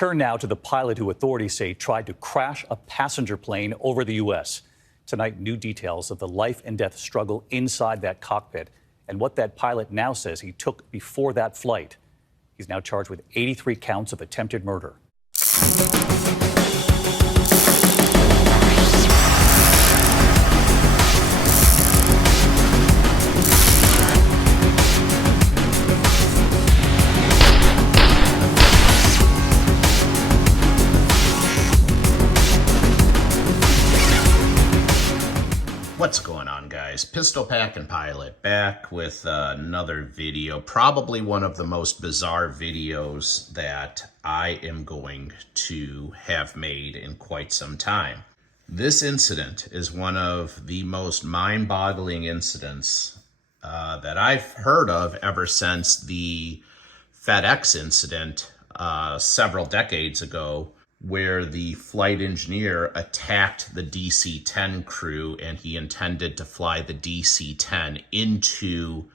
turn now to the pilot who authorities say tried to crash a passenger plane over the U.S. Tonight, new details of the life and death struggle inside that cockpit and what that pilot now says he took before that flight. He's now charged with 83 counts of attempted murder. What's going on, guys? Pistol Packin' Pilot back with another video, probably one of the most bizarre videos that I am going to have made in quite some time. This incident is one of the most mind-boggling incidents that I've heard of ever since the FedEx incident several decades ago, where the flight engineer attacked the DC-10 crew and he intended to fly the DC-10 into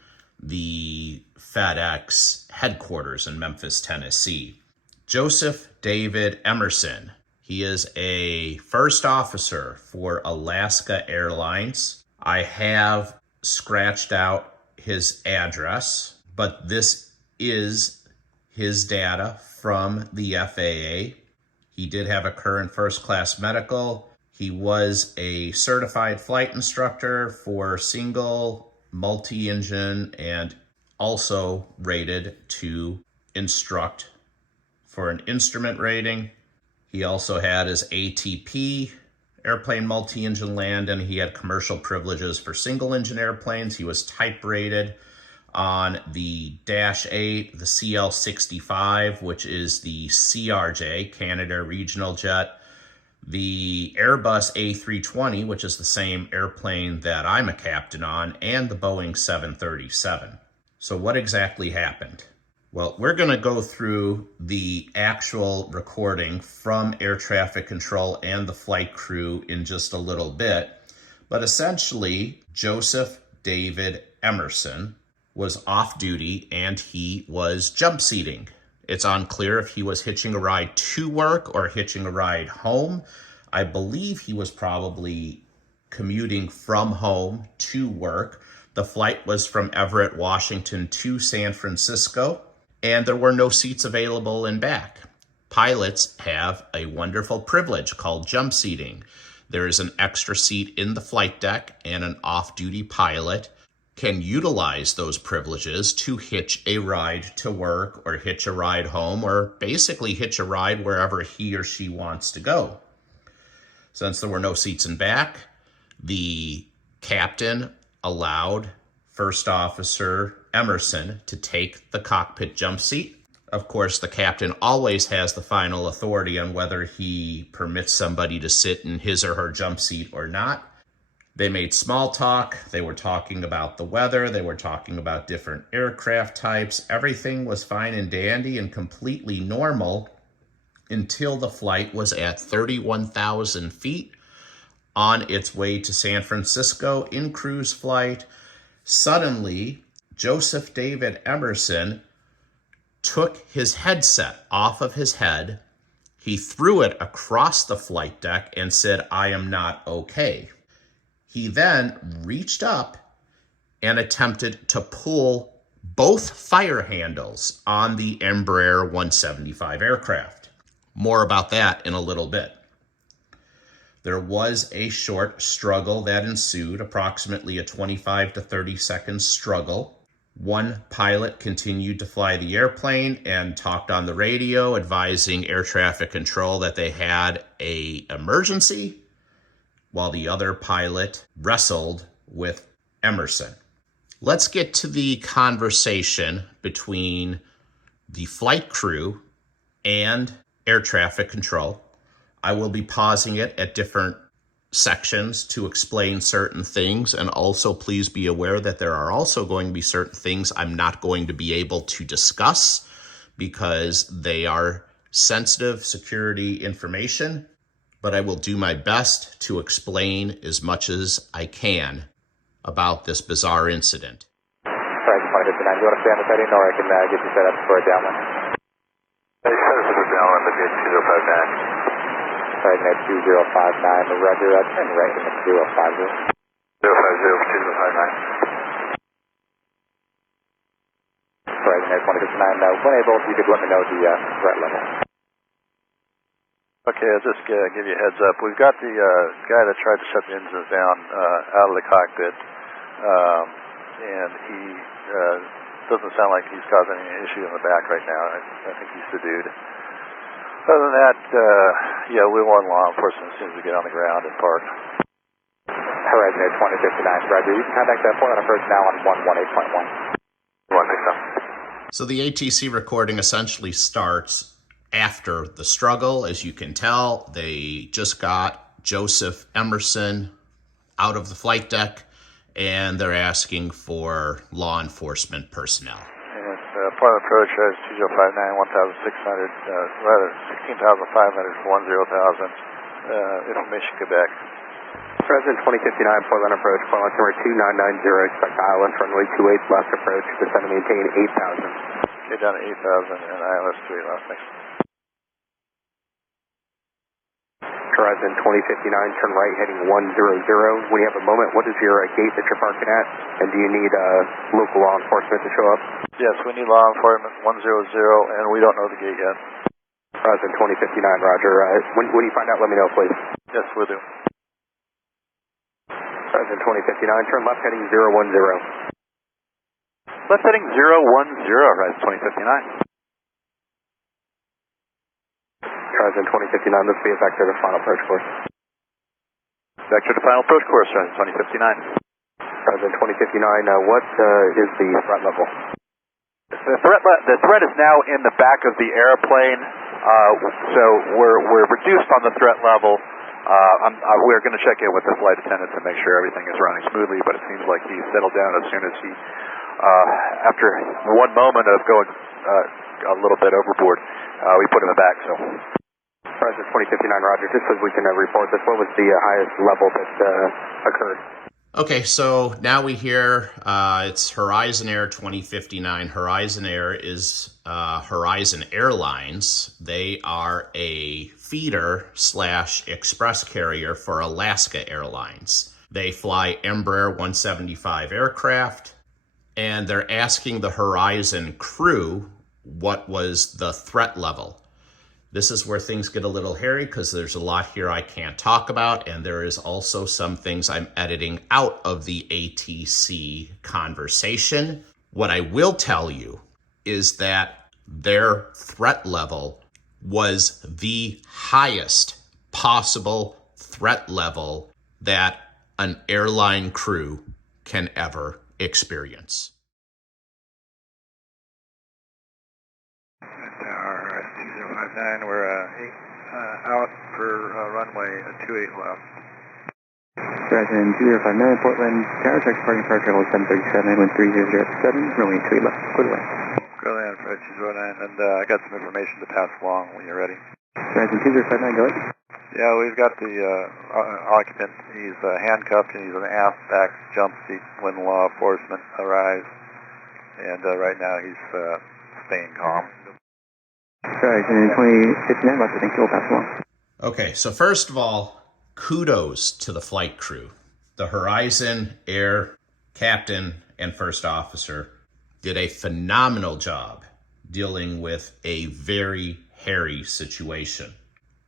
the FedEx headquarters in Memphis, Tennessee. Joseph David Emerson, he is a first officer for Alaska Airlines. I have scratched out his address, but this is his data from the FAA. He did have a current first-class medical. He was a certified flight instructor for single, multi-engine, and also rated to instruct for an instrument rating. He also had his ATP, airplane multi-engine land, and he had commercial privileges for single-engine airplanes. He was type rated on the Dash 8, the CL65, which is the CRJ, Canada Regional Jet, the Airbus A320, which is the same airplane that I'm a captain on, and the Boeing 737. So what exactly happened? Well, we're going to go through the actual recording from air traffic control and the flight crew in just a little bit. But essentially, Joseph David Emerson was off duty and he was jump seating. It's unclear if he was hitching a ride to work or hitching a ride home. I believe he was probably commuting from home to work. The flight was from Everett, Washington to San Francisco, and there were no seats available in back. Pilots have a wonderful privilege called jump seating. There is an extra seat in the flight deck, and an off-duty pilot can utilize those privileges to hitch a ride to work or hitch a ride home or basically hitch a ride wherever he or she wants to go. Since there were no seats in back, the captain allowed First Officer Emerson to take the cockpit jump seat. Of course, the captain always has the final authority on whether he permits somebody to sit in his or her jump seat or not. They made small talk. They were talking about the weather. They were talking about different aircraft types. Everything was fine and dandy and completely normal until the flight was at 31,000 feet on its way to San Francisco in cruise flight. Suddenly, Joseph David Emerson took his headset off of his head. He threw it across the flight deck and said, "I am not okay." He then reached up and attempted to pull both fire handles on the Embraer 175 aircraft. More about that in a little bit. There was a short struggle that ensued, approximately a 25 to 30 second struggle. One pilot continued to fly the airplane and talked on the radio, advising air traffic control that they had an emergency, while the other pilot wrestled with Emerson. Let's get to the conversation between the flight crew and air traffic control. I will be pausing it at different sections to explain certain things, and also please be aware that there are also going to be certain things I'm not going to be able to discuss because they are sensitive security information. But I will do my best to explain as much as I can about this bizarre incident. Sorry, just wanted to know. You want to stay on the setting, or I can get you set up for a downwind? Hey, set us up a downwind, but Right net 2059, roger, turn right in 050. 050 2059. Right net 2059, when able, if you could let me know the threat level. Okay, I'll just give you a heads up. We've got the guy that tried to shut the engines down out of the cockpit, and he doesn't sound like he's causing any issue in the back right now. I think he's subdued. Other than that, yeah, we want law enforcement as soon as we get on the ground and park. Horizon Air 2059, roger. You can contact that point on approach now on 118.1. 167. So the ATC recording essentially starts after the struggle. As you can tell, they just got Joseph Emerson out of the flight deck, and they're asking for law enforcement personnel. Point of approach is 2059, 1,600, rather 16,500 for 10,000. Information Quebec. President 2059, Portland approach, Portland number 2990, expect ILS runway 28 left approach, descend and maintain 8,000. Okay, down to 8,000 and ILS 3 left, thanks. Horizon 2059, turn right heading 100. When you have a moment, what is your gate that you're parking at? And do you need local law enforcement to show up? Yes, we need law enforcement 100, and we don't know the gate yet. Horizon 2059, roger. When you find out, let me know, please. Yes, we'll do. Horizon 2059, turn left heading 010. Left heading 010, Horizon 2059. Horizon 2059, let's be back to the final approach course. Vector to final approach course, Horizon 2059. Horizon 2059, what is the threat level? The threat is now in the back of the airplane, so we're reduced on the threat level. We're going to check in with the flight attendant to make sure everything is running smoothly, but it seems like he settled down as soon as he, after one moment of going a little bit overboard, we put him back, so. President 2059, roger. Just so we can report this, what was the highest level that occurred? Okay, so now we hear it's Horizon Air 2059. Horizon Air is Horizon Airlines. They are a feeder / express carrier for Alaska Airlines. They fly Embraer 175 aircraft, and they're asking the Horizon crew what was the threat level. This is where things get a little hairy because there's a lot here I can't talk about, and there is also some things I'm editing out of the ATC conversation. What I will tell you is that their threat level was the highest possible threat level that an airline crew can ever experience. We're out for runway 28 left. Horizon 2059, Portland, tower check departing departure level 737, wind 3007, runway 28 left, clear away. Clear land, approach 09, and I got some information to pass along when you're ready. Horizon 2059, go ahead. Yeah, we've got the occupant. He's handcuffed and he's in an aft back jump seat when law enforcement arrives, and right now he's staying calm. Horizon 2059, I think you'll pass along. Okay, so first of all, kudos to the flight crew. The Horizon Air captain and first officer did a phenomenal job dealing with a very hairy situation.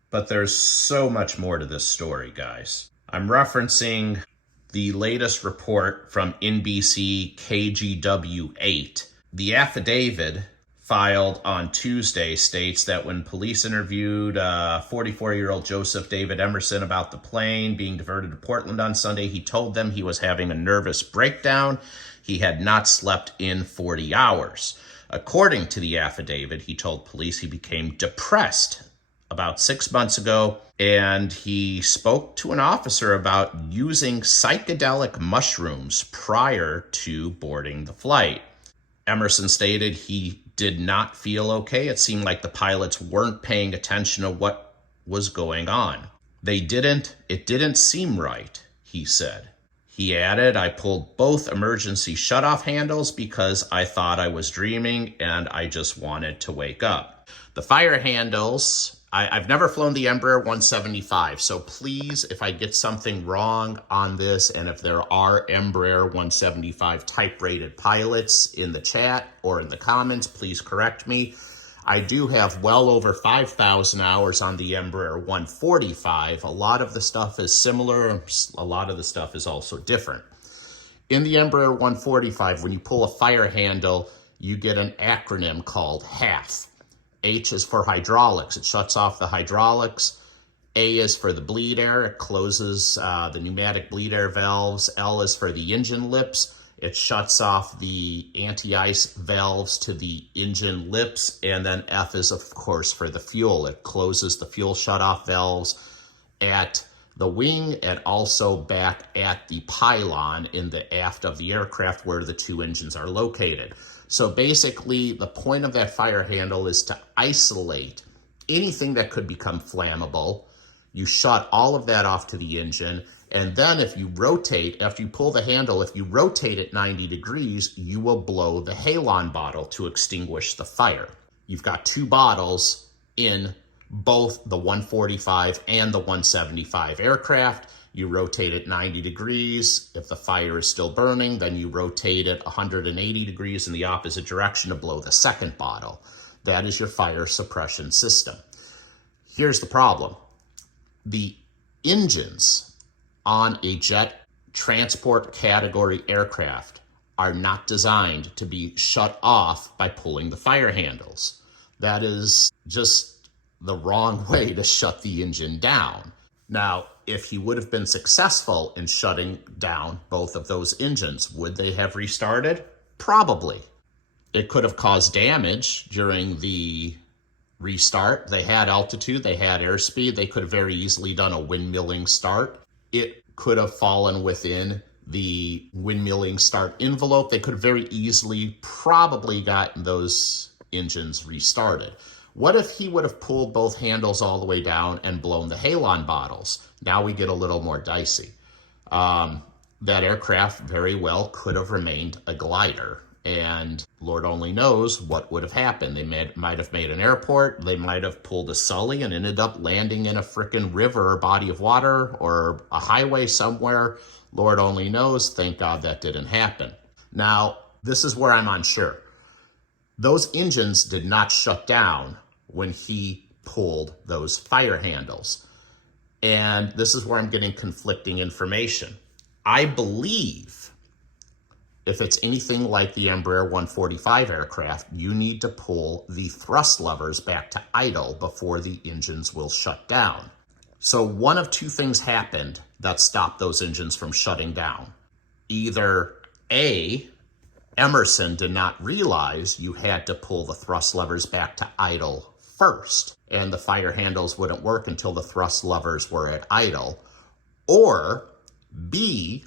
But there's so much more to this story, guys. I'm referencing the latest report from NBC KGW8. The affidavit filed on Tuesday states that when police interviewed 44-year-old Joseph David Emerson about the plane being diverted to Portland on Sunday, he told them he was having a nervous breakdown. He had not slept in 40 hours. According to the affidavit, he told police he became depressed about 6 months ago, and he spoke to an officer about using psychedelic mushrooms prior to boarding the flight. Emerson stated he did not feel okay. It seemed like the pilots weren't paying attention to what was going on. It didn't seem right, he said. He added, I pulled both emergency shutoff handles because I thought I was dreaming and I just wanted to wake up. The fire handles I've never flown the Embraer 175, so please, if I get something wrong on this, and if there are Embraer 175 type-rated pilots in the chat or in the comments, please correct me. I do have well over 5,000 hours on the Embraer 145. A lot of the stuff is similar, a lot of the stuff is also different. In the Embraer 145, when you pull a fire handle, you get an acronym called HAF. H is for hydraulics. It shuts off the hydraulics. A is for the bleed air. It closes the pneumatic bleed air valves. L is for the engine lips. It shuts off the anti-ice valves to the engine lips. And then F is, of course, for the fuel. It closes the fuel shutoff valves at the wing and also back at the pylon in the aft of the aircraft where the two engines are located. So basically, the point of that fire handle is to isolate anything that could become flammable. You shut all of that off to the engine, and then if you rotate, after you pull the handle, if you rotate it 90 degrees, you will blow the halon bottle to extinguish the fire. You've got two bottles in both the 145 and the 175 aircraft. You rotate it 90 degrees. If the fire is still burning, then you rotate it 180 degrees in the opposite direction to blow the second bottle. That is your fire suppression system. Here's the problem. The engines on a jet transport category aircraft are not designed to be shut off by pulling the fire handles. That is just the wrong way to shut the engine down. Now, if he would have been successful in shutting down both of those engines, would they have restarted? Probably. It could have caused damage during the restart. They had altitude, they had airspeed, they could have very easily done a windmilling start. It could have fallen within the windmilling start envelope. They could have very easily probably gotten those engines restarted. What if he would have pulled both handles all the way down and blown the halon bottles? Now we get a little more dicey. That aircraft very well could have remained a glider, and Lord only knows what would have happened. They might have made an airport, they might have pulled a Sully and ended up landing in a frickin' river or body of water or a highway somewhere. Lord only knows. Thank God that didn't happen. Now, this is where I'm unsure. Those engines did not shut down when he pulled those fire handles. And this is where I'm getting conflicting information. I believe if it's anything like the Embraer 145 aircraft, you need to pull the thrust levers back to idle before the engines will shut down. So one of two things happened that stopped those engines from shutting down. Either A, Emerson did not realize you had to pull the thrust levers back to idle first, and the fire handles wouldn't work until the thrust levers were at idle. Or B,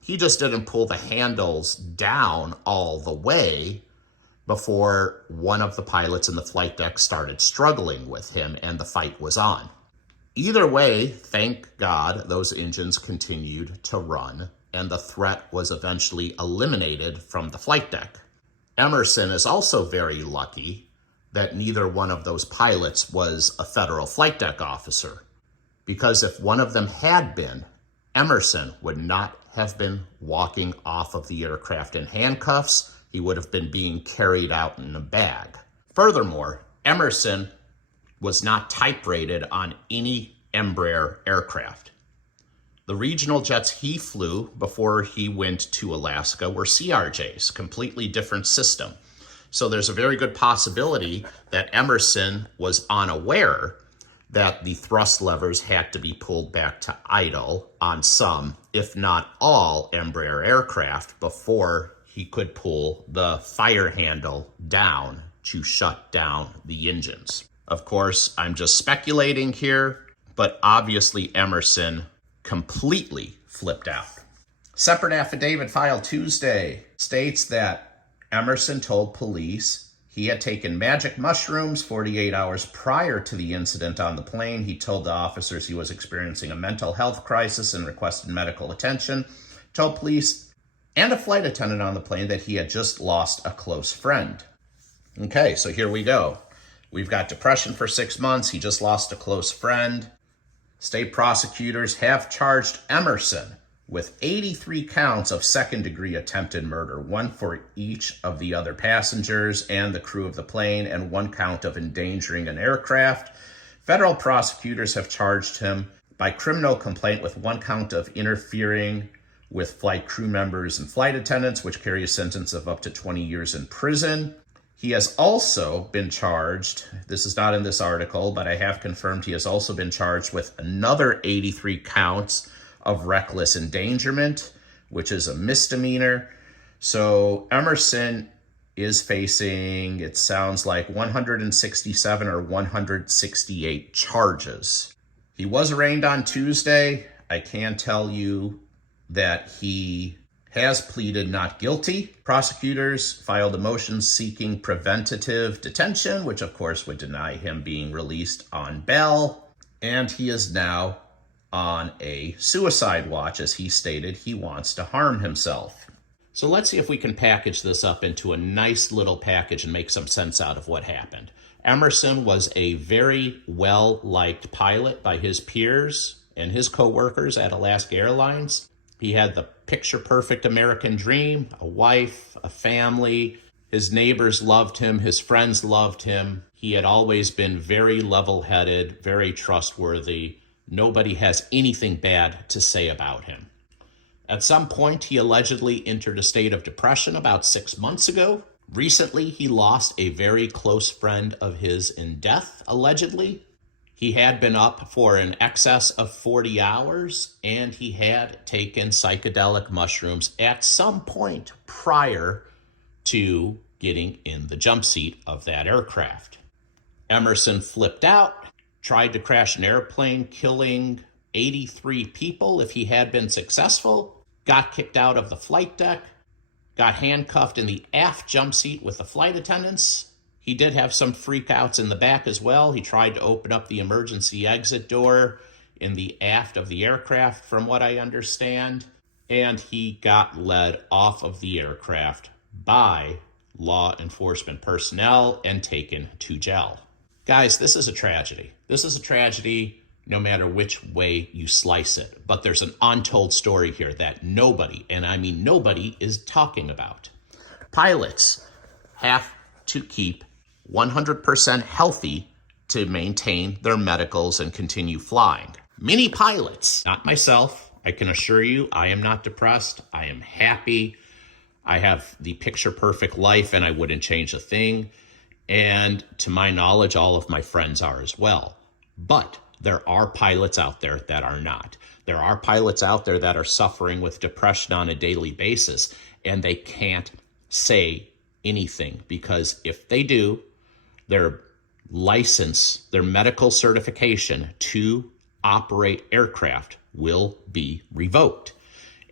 he just didn't pull the handles down all the way before one of the pilots in the flight deck started struggling with him and the fight was on. Either way, thank God those engines continued to run and the threat was eventually eliminated from the flight deck. Emerson is also very lucky that neither one of those pilots was a federal flight deck officer, because if one of them had been, Emerson would not have been walking off of the aircraft in handcuffs. He would have been being carried out in a bag. Furthermore, Emerson was not type rated on any Embraer aircraft. The regional jets he flew before he went to Alaska were CRJs, completely different system. So there's a very good possibility that Emerson was unaware that the thrust levers had to be pulled back to idle on some, if not all, Embraer aircraft before he could pull the fire handle down to shut down the engines. Of course, I'm just speculating here, but obviously Emerson completely flipped out. Separate affidavit filed Tuesday states that Emerson told police he had taken magic mushrooms 48 hours prior to the incident on the plane. He told the officers he was experiencing a mental health crisis and requested medical attention. Told police and a flight attendant on the plane that he had just lost a close friend. Okay, so here we go. We've got depression for 6 months. He just lost a close friend. State prosecutors have charged Emerson with 83 counts of second-degree attempted murder, one for each of the other passengers and the crew of the plane, and 1 count of endangering an aircraft. Federal prosecutors have charged him by criminal complaint with 1 count of interfering with flight crew members and flight attendants, which carry a sentence of up to 20 years in prison. He has also been charged, this is not in this article, but I have confirmed he has also been charged with another 83 counts of reckless endangerment, which is a misdemeanor. So Emerson is facing, it sounds like 167 or 168 charges. He was arraigned on Tuesday. I can tell you that he has pleaded not guilty. Prosecutors filed a motion seeking preventative detention, which of course would deny him being released on bail. And he is now on a suicide watch, as he stated he wants to harm himself. So let's see if we can package this up into a nice little package and make some sense out of what happened. Emerson was a very well-liked pilot by his peers and his co-workers at Alaska Airlines. He had the picture-perfect American dream, a wife, a family. His neighbors loved him. His friends loved him. He had always been very level-headed, very trustworthy. Nobody has anything bad to say about him. At some point, he allegedly entered a state of depression about 6 months ago. Recently, he lost a very close friend of his in death, allegedly. He had been up for an excess of 40 hours, and he had taken psychedelic mushrooms at some point prior to getting in the jump seat of that aircraft. Emerson flipped out, tried to crash an airplane, killing 83 people if he had been successful, got kicked out of the flight deck, got handcuffed in the aft jump seat with the flight attendants. He did have some freakouts in the back as well. He tried to open up the emergency exit door in the aft of the aircraft, from what I understand, and he got led off of the aircraft by law enforcement personnel and taken to jail. Guys, this is a tragedy. This is a tragedy no matter which way you slice it. But there's an untold story here that nobody, and I mean nobody, is talking about. Pilots have to keep 100% healthy to maintain their medicals and continue flying. Many pilots, not myself, I can assure you, I am not depressed. I am happy. I have the picture-perfect life, and I wouldn't change a thing. And to my knowledge, all of my friends are as well. But there are pilots out there that are not. There are pilots out there that are suffering with depression on a daily basis, and they can't say anything, because if they do, their license, their medical certification to operate aircraft will be revoked.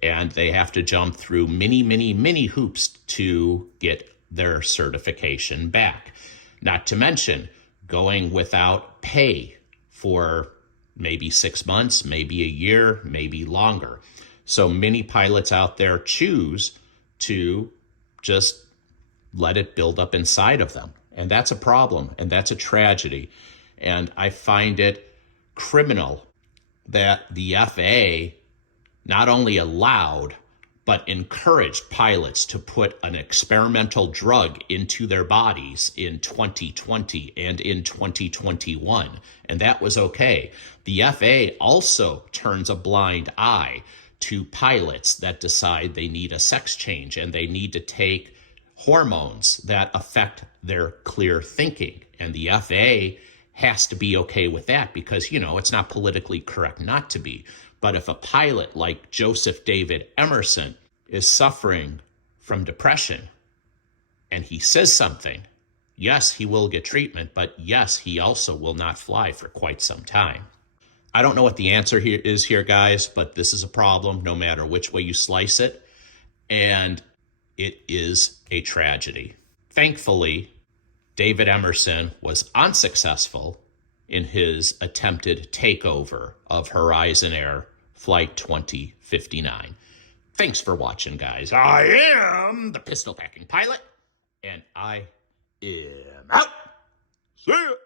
And they have to jump through many hoops to get their certification back. Not to mention going without pay for maybe 6 months, maybe a year, maybe longer. So many pilots out there choose to just let it build up inside of them. And that's a problem, and that's a tragedy. And I find it criminal that the FAA not only allowed, but encouraged pilots to put an experimental drug into their bodies in 2020 and in 2021. And that was okay. The FAA also turns a blind eye to pilots that decide they need a sex change and they need to take hormones that affect their clear thinking. And the FAA has to be okay with that because, you know, it's not politically correct not to be. But if a pilot like Joseph David Emerson is suffering from depression and he says something, yes, he will get treatment, but yes, he also will not fly for quite some time. I don't know what the answer here is here, guys, but this is a problem no matter which way you slice it. And it is a tragedy. Thankfully, David Emerson was unsuccessful in his attempted takeover of Horizon Air Flight 2059. Thanks for watching, guys. I am the pistol packing pilot, and I am out. See ya.